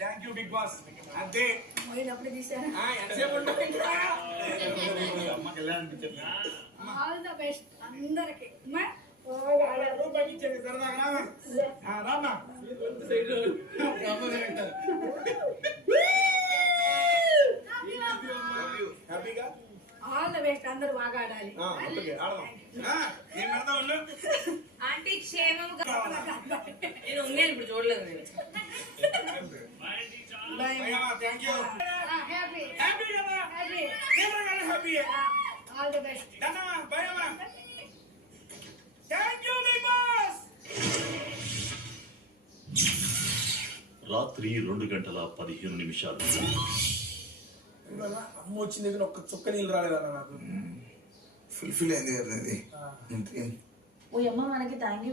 Thank you Big boss. అంతే పోయినప్పుడు తీసాను. ఆల్ ద బెస్ట్ అందరికి. రామా హ్యాపీగా ఆల్ ద బెస్ట్ అందరూ బాగా ఆడాలి. ఆంటీ క్షేమంగా నేను ఉన్నాను ఇప్పుడు చూడలేదు నేను. Thank you. హ్యాపీ హ్యాపీ కదా happy happy. All the best. Thank you Big Boss. రాత్రి 2:15 అమ్మ వచ్చింది కానీ ఒక్క చుక్క నీళ్ళు రాలేదన్న నాకు. ఫుల్ఫిల్ అయింది కదా అది. ఓ అమ్మ మనకి థ్యాంక్ యూ